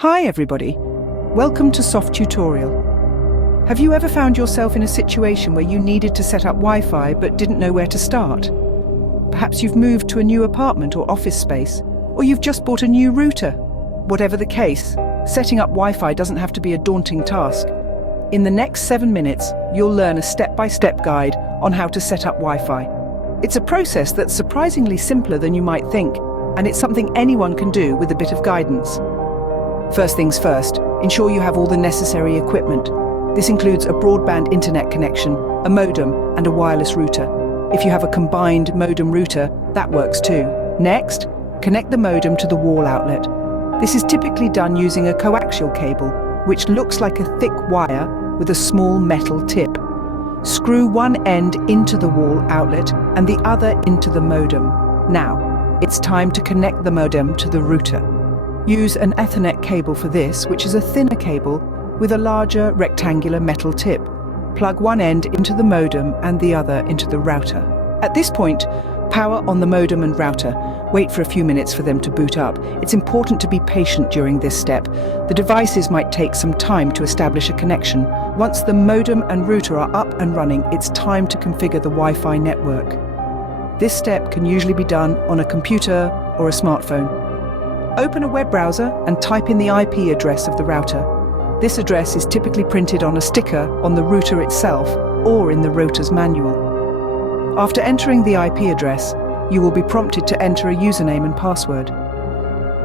Hi everybody, welcome to Soft Tutorial. Have you ever found yourself in a situation where you needed to set up Wi-Fi but didn't know where to start? Perhaps you've moved to a new apartment or office space, or you've just bought a new router. Whatever the case, setting up Wi-Fi doesn't have to be a daunting task. In the next 7 minutes, you'll learn a step-by-step guide on how to set up Wi-Fi. It's a process that's surprisingly simpler than you might think, and it's something anyone can do with a bit of guidance. First things first, ensure you have all the necessary equipment. This includes a broadband internet connection, a modem, and a wireless router. If you have a combined modem router, that works too. Next, connect the modem to the wall outlet. This is typically done using a coaxial cable, which looks like a thick wire with a small metal tip. Screw one end into the wall outlet and the other into the modem. Now, it's time to connect the modem to the router. Use an Ethernet cable for this, which is a thinner cable with a larger rectangular metal tip. Plug one end into the modem and the other into the router. At this point, power on the modem and router. Wait for a few minutes for them to boot up. It's important to be patient during this step. The devices might take some time to establish a connection. Once the modem and router are up and running, it's time to configure the Wi-Fi network. This step can usually be done on a computer or a smartphone. Open a web browser and type in the IP address of the router. This address is typically printed on a sticker on the router itself or in the router's manual. After entering the IP address, you will be prompted to enter a username and password.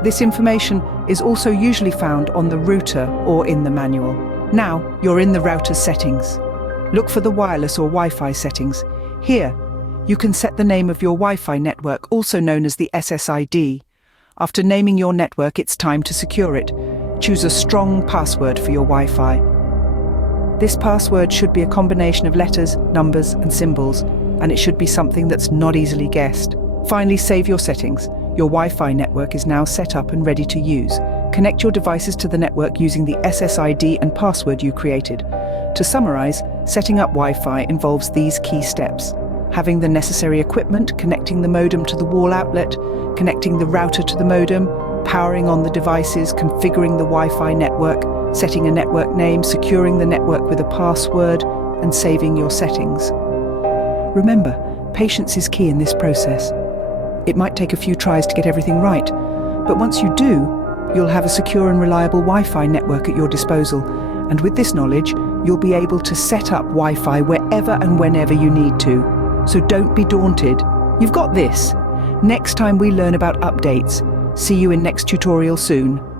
This information is also usually found on the router or in the manual. Now, you're in the router's settings. Look for the wireless or Wi-Fi settings. Here, you can set the name of your Wi-Fi network, also known as the SSID. After naming your network, it's time to secure it. Choose a strong password for your Wi-Fi. This password should be a combination of letters, numbers, and symbols, and it should be something that's not easily guessed. Finally, save your settings. Your Wi-Fi network is now set up and ready to use. Connect your devices to the network using the SSID and password you created. To summarize, setting up Wi-Fi involves these key steps: having the necessary equipment, connecting the modem to the wall outlet, connecting the router to the modem, powering on the devices, configuring the Wi-Fi network, setting a network name, securing the network with a password, and saving your settings. Remember, patience is key in this process. It might take a few tries to get everything right, but once you do, you'll have a secure and reliable Wi-Fi network at your disposal, and with this knowledge, you'll be able to set up Wi-Fi wherever and whenever you need to. So don't be daunted. You've got this. Next time we learn about updates. See you in next tutorial soon.